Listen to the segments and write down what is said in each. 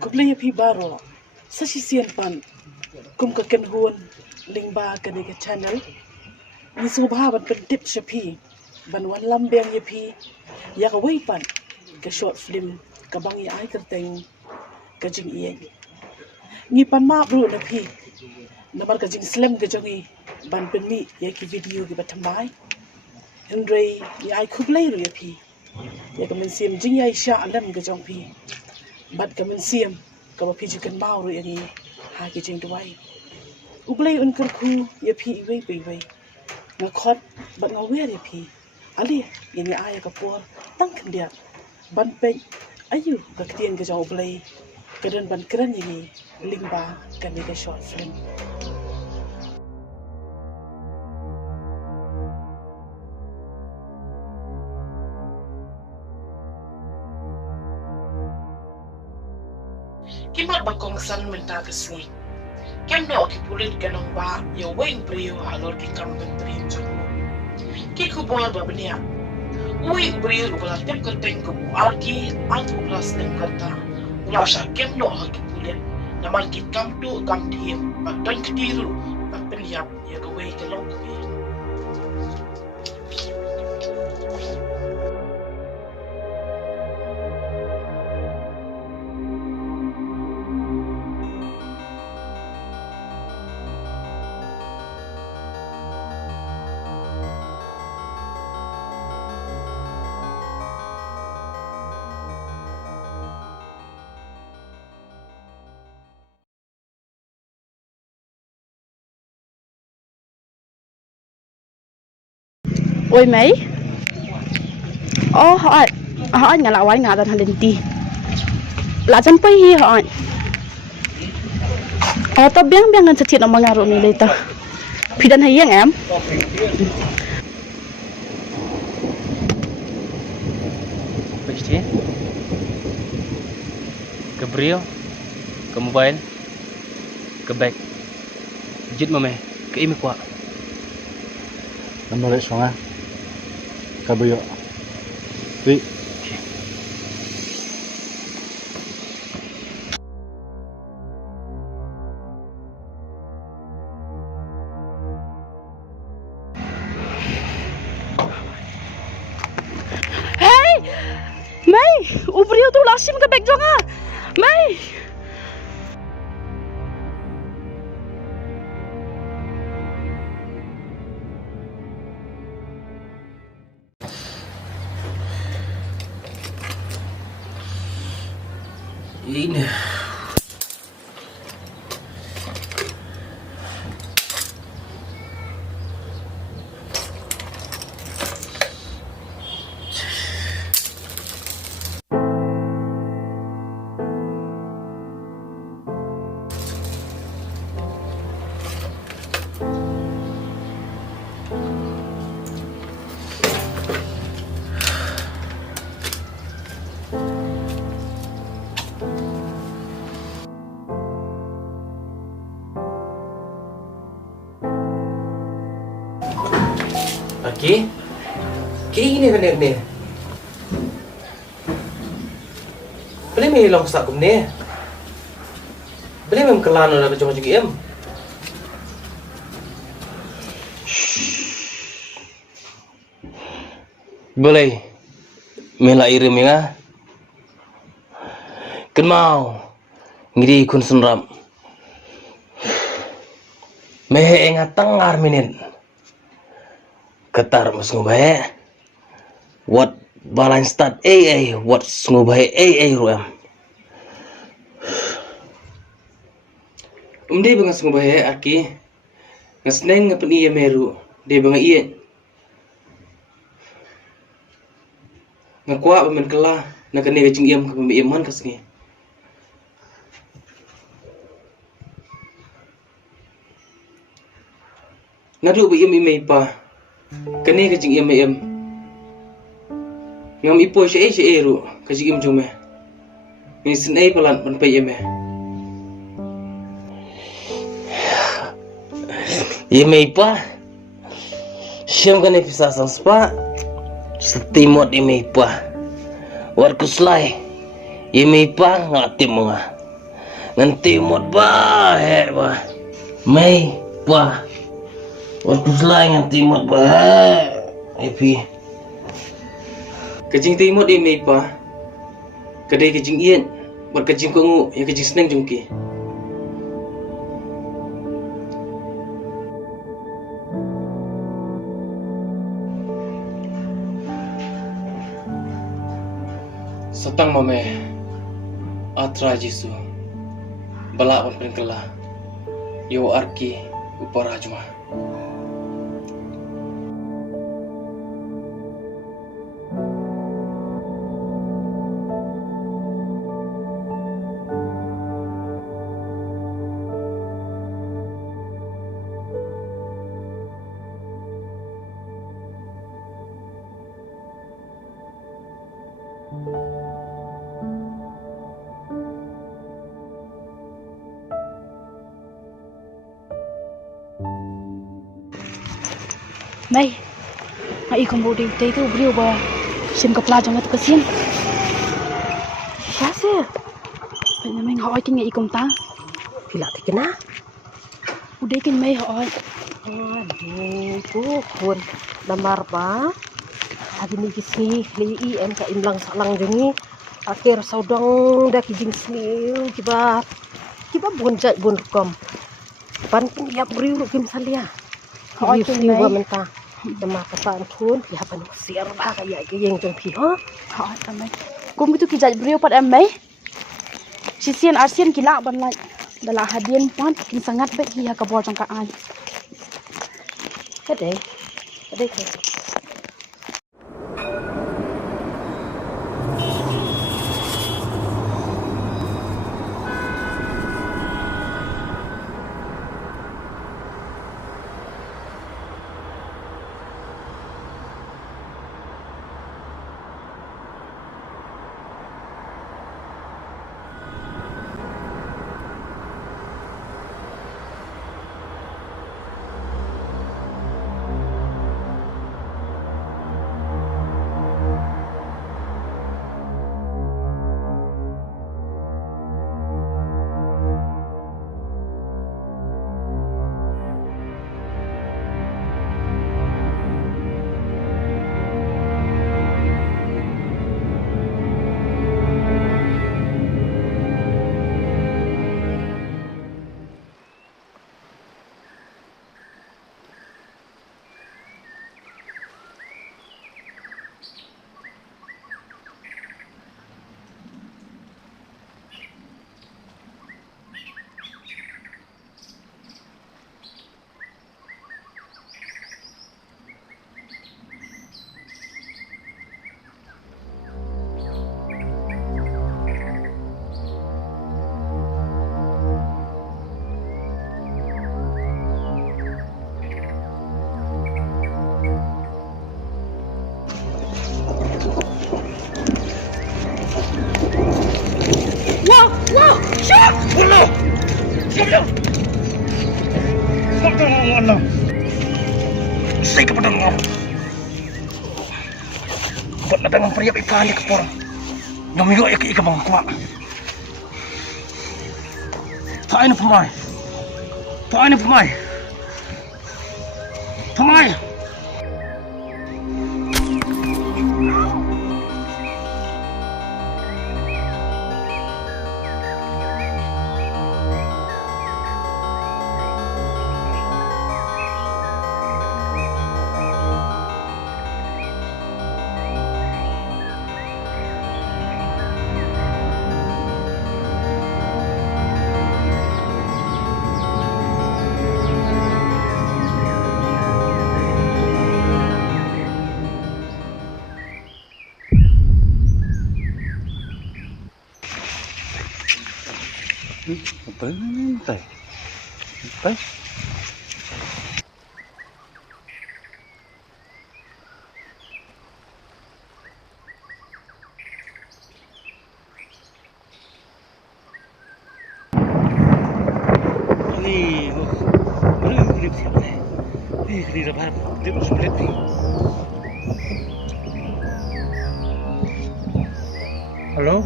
Kublaya pi baro. Sasisian pan. Kum ka kenhuan lingba ka ni channel. Ni subha ban pen tip shapi. Ban wan lambeng ye pi. Ya ka wei pan. Ka short film ka bangi ai kerteng ka jing iye. Ni pan ma bro na pi. Namar ka jing slam ka jongi ban pen ni ye ki video ki batamai. Andre ya ai kublay ru ye pi. Ya ka mensiam jing ya isha alam ka jong pi. Bat ka mensiam ka ba pi jukan mau ru yang ni ha ki jing duai. Ublay un kerku ye pi iwei pi wei. Ngakot bat ngawer ye pi. Ali yang ni ayah ka por tang kendia. Ban pe ayu ka ketien ka jong ublay. Kadan ban keren ini lingba ka ni ka short film. Kimat bakong san menta kesni. Kem na oki pulit ganong ba ya weng brio halor ki kam bentrin jono. Ki kubor ba benia. Weng brio ubala tem kerteng ku arki ang ublas tem kerta. Ulasha kem no oki pulit. Naman ki kam tu kam diem ba don ketiru ba peniap ya ka wei ke long ku. Ôi mấy hỏi ngà lão ấy ngà dan halin ti la chan pai hi hỏi ta biang biang ngan chat ang mangaro ni leta phidan hay yang em Pasti ke brio ke mobile ke bag jit mame ke imi kwa Nama lek songa. Kabuyo. Wi. hey mấy ubrio tu lasim ke bag jonga mấy ini Okey. Kini kan ni. Boleh me long sak kum ni. Boleh mem kelan ora ke jong em. Boleh. Mela ire menga. Ken mau. Ngiri kun sunram. Mehe enga tengar minin. Ketar mas ngubahe. What balance start AA. What ngubahe AA ruam. Umde bangas ngubahe aki. Ngasneng ngapen iya meru. De banga iya. Ngakwa pamen kela. Nakane kecing iyam ke pemiyaman kasngi. Ngadu ba iyam imay pa. Kani kajing im ngam ipo siya ru kajing im jume ni sinay palan man pay ime ime pa siyam kani pisasang spa sa timot ime pa war kuslay ime pa ngatim mga Nanti mod baik bah. Mai bah. Waktu selain nanti mod baik. Epi. Kajing timot ini pa. Kadai kajing ian. Buat kajing kongu ya kajing senang jungki. Satang mame. Atra Jisu. Balak pun peringkela. Yo arki uparajma. Mai, ai không bố đi tới tu brio ba, xin gặp la trong cái cái xiên. Sao thế? Bây giờ mình hỏi cái ngày công ta. Pila ti kena? Udah kan mai hỏi. Aduh, pun damar ba. Adi ni kisni li em ka imlang salang jengi. Akhir saudang dah kijing sni kiba bonjai bon kom. Pan pun ya beriu kim salia. Hỏi cái này ba menta. Damar papan thun ya pan siar ba kaya yang jeng pi ha. Hỏi tao mai. Kum itu kijai brio pat em mai. Sisian arsian kila ban lai. Dalam hadian pan kin sangat baik dia kabor jangkaan. Cái đấy. Saya kepada ngom. Buat nadangan periap ikan di kepor. Namiyo ya ke ikan bang kuat. Tak ini pemai. Pemai. Bentai. Halo,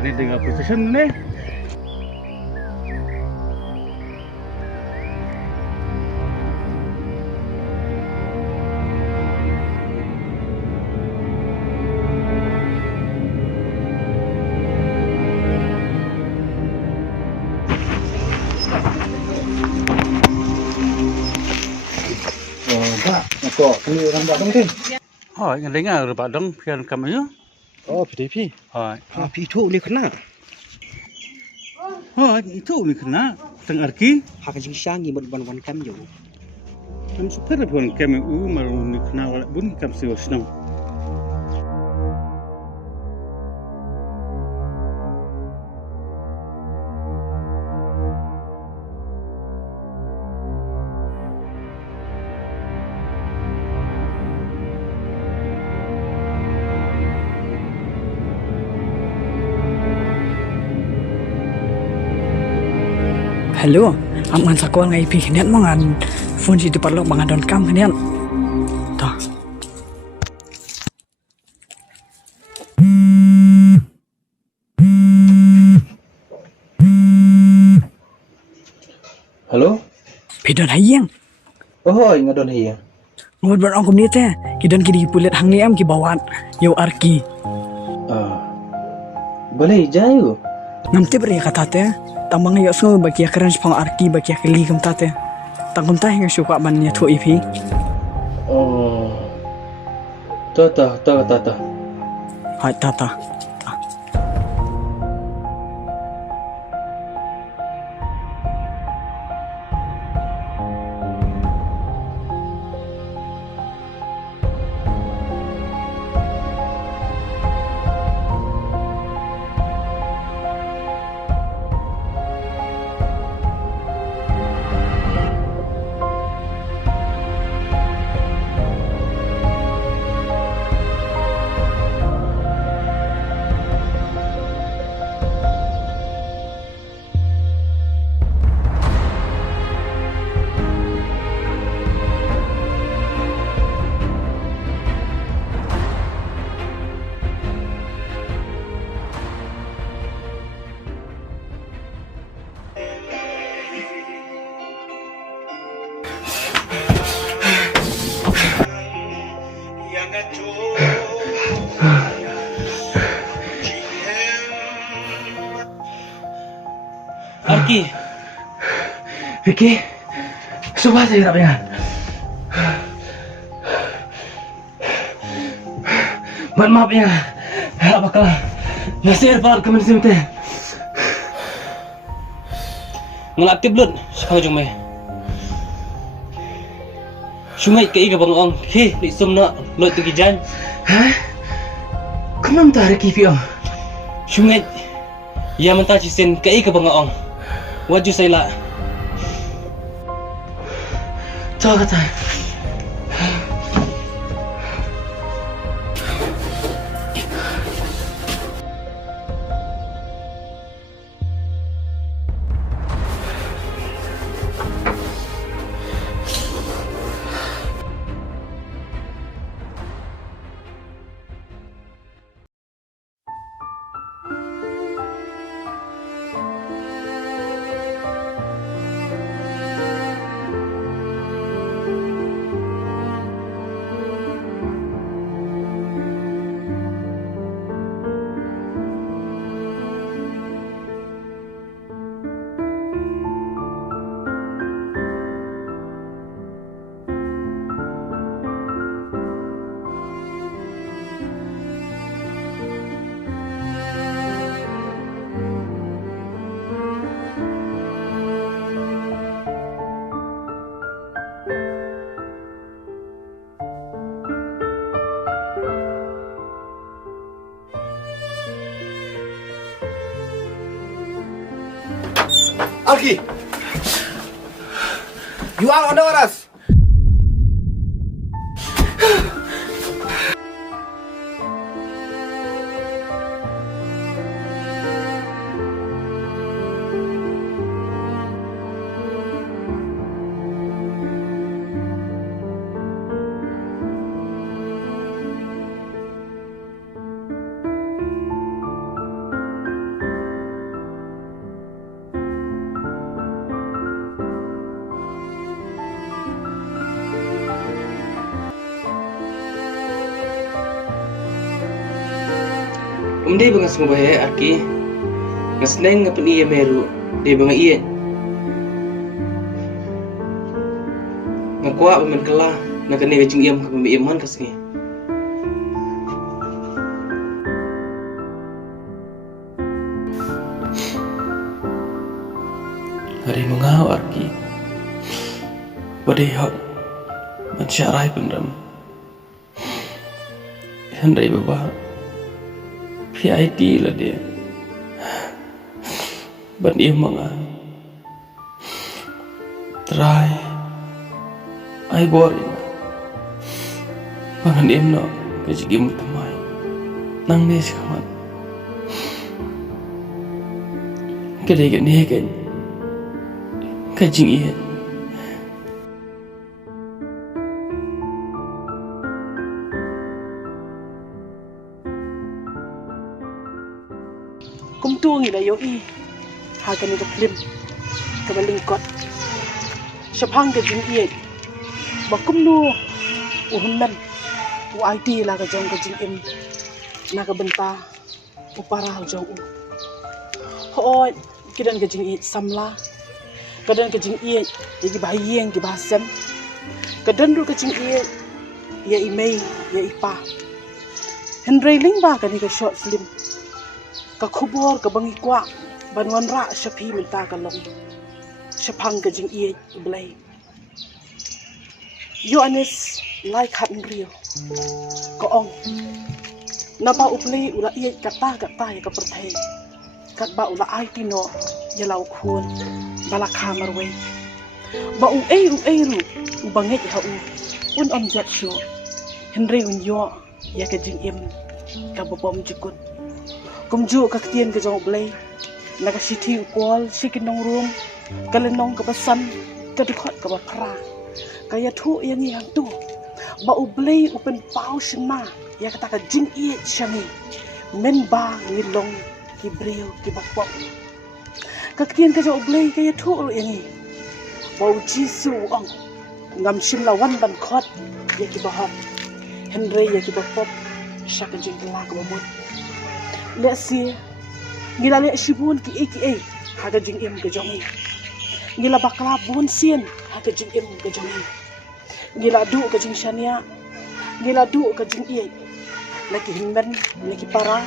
ini dengan position nih. kok kini orang Badung tu. Hoi, ngan dengar Pak Dong pian kam ayo. Oh, PDP. Hoi. Tapi itu ni kena. Hoi, itu ni kena teng arki. Hak jing syangi ban kam yo. Kan super pun kam maru ni kena wala bun kam siwas nang. Hello, aman sakwa ngai pi kenian mangan phone si depan lo mangan don kam kenian. Toh. Halo? Pidon hayang. Oh, ngadon hiya. Ngod bar angkum ni teh. Kidon kidi pulet hang ni am ki bawan. Yo arki. Boleh jayo. Namti beri kata teh. Tambang yo semua bagi akaran sepang arki bagi akali kem tate. Tangkum tah yang suka bannya tu ipi. Oh. Ta. Hai tata. Vicky, suka saya tak dengan. Maaf ya, tak bakal nasir palat kami di sini. Ngelaktif belum sekarang jom mai. Sungai ke ikan bangong, ke di semna lot tu kijan. Hah? Kenapa tak ada kipi om? Sungai, ia mentah cisen ke ikan bangong. Wajib saya lah. Tahu kata. Alki. Jual onda waras. Dia bangas ngubah aki, ngasneng ngapain ia meru, dia bangai ia, ngakuat pemain kelah, na kani ka jing iam ka pamiiman kasngi. Hari mengau arki. Padahal mansyarai pendam. Hendai baba PID lah dia. Ban ia manga. Try. Ai boring. Pangan em no kejigim tamai. Nang ni sekamat. Kedai kat ni kan. Kajing ia. Kum tuang ila yo I. Hagan ida klim. Kabalingkot. Syapang ke jing I. Bakum nu uhunnan. U ID lah ka jong ka jing im. Na ka benta. Upara jong u. Hoy kidan ka jing I samla. Kadan ka jing I ki bahiyeng ki bahasem. Kadan ru ka jing I ya imei ya ipa. Henry ling ba ka ni ka short film. Ka khubor ka bangi kwa banwan ra shapi minta ka long. Syapang ka jing I blay. Yo anis like hat rio. Ko ong. Napa uplay ula I kata ya ka perthai. Kat ba ula ai tino ya lau khun bala khamar wei. Ba u ru u banget ha u. Un om jat shu. Henry un yo ya ka jing im ka bobom jikut. Kumju kaktien ka jong blay. Na ka siti upol sikinong room. Kalenong ka basan ka dikot ka ba pra. Kaya thu yang yang tu. Ba u blay upen pau shna ya kata ka jing I shangi. Men ba ngilong ki brio ki bakpok. Kaktian ka jong blay kaya thu ro yang I. Ba u jisu ong. Ngam shim lawan ban khot ya ki bahot. Henry ya ki bakpok. Syaka jing la ka mamut. Le si ngila le shibun ki haga jing im ka jong I. Ngila bakla bun sien haga jing im ka jong I. Ngila du ka jing shania. Ngila du ka jing I. Laki himben, laki para,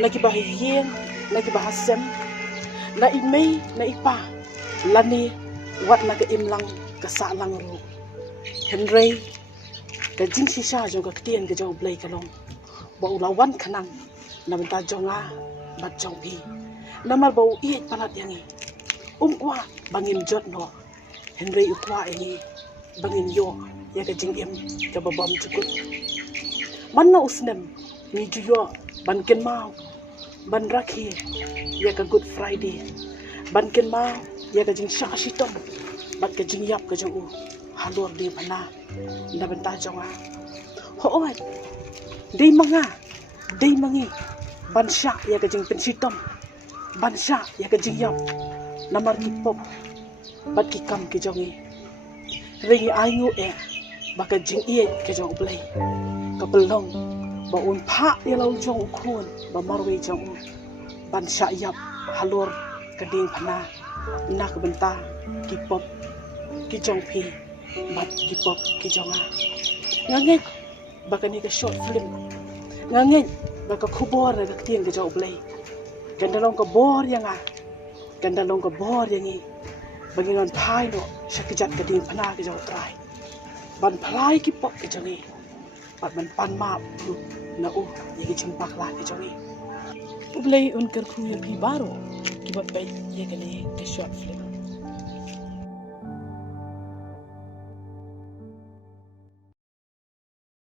laki bahiyeng, laki bahasem. Na imei, na ipa. Lani wat na ka imlang ka salang ru. Henry ka jing sisa jong ka ktien ka jong blay kalong. Ba ulawan kanang na benta jonga bat jong pi. Namar bau I palat yang I. Kwa bangin jot no. Henry ukwa ini bangin yo ya ka jing im ka babam cukut. Ban na usnem ni juyo ban ken mau ban rakhi ya ka Good Friday. Ban ken mau ya ka jing shakashitom bat ka jing yap ka jong u halor di mana na benta jonga. Hoot dei mangi ban syak ya ka jing pensitom ban syak ya ka jing yap namar ki pop bat ki kam ki jongi ringi aingu baka jing I ka jong blay ka belong ba un pha ya lau jong khun ba marwe jong ban syak yap halor ka ding phana nak benta ki pop ki jong pi bat ki pop ki jonga nganget baka ni ka short film nganget baka khubor na ka tieng ka jong blay gandalong ka bor yang gandalong ka bor yang I bagingan phai no sakijat ka ding phana ka jong trai ban phlai ki pop ka jong I pat man pan ma lu na u ye ki chimpak la ka jong I ublay un kar khu pi baro ki bat bai ye ka ni ka short film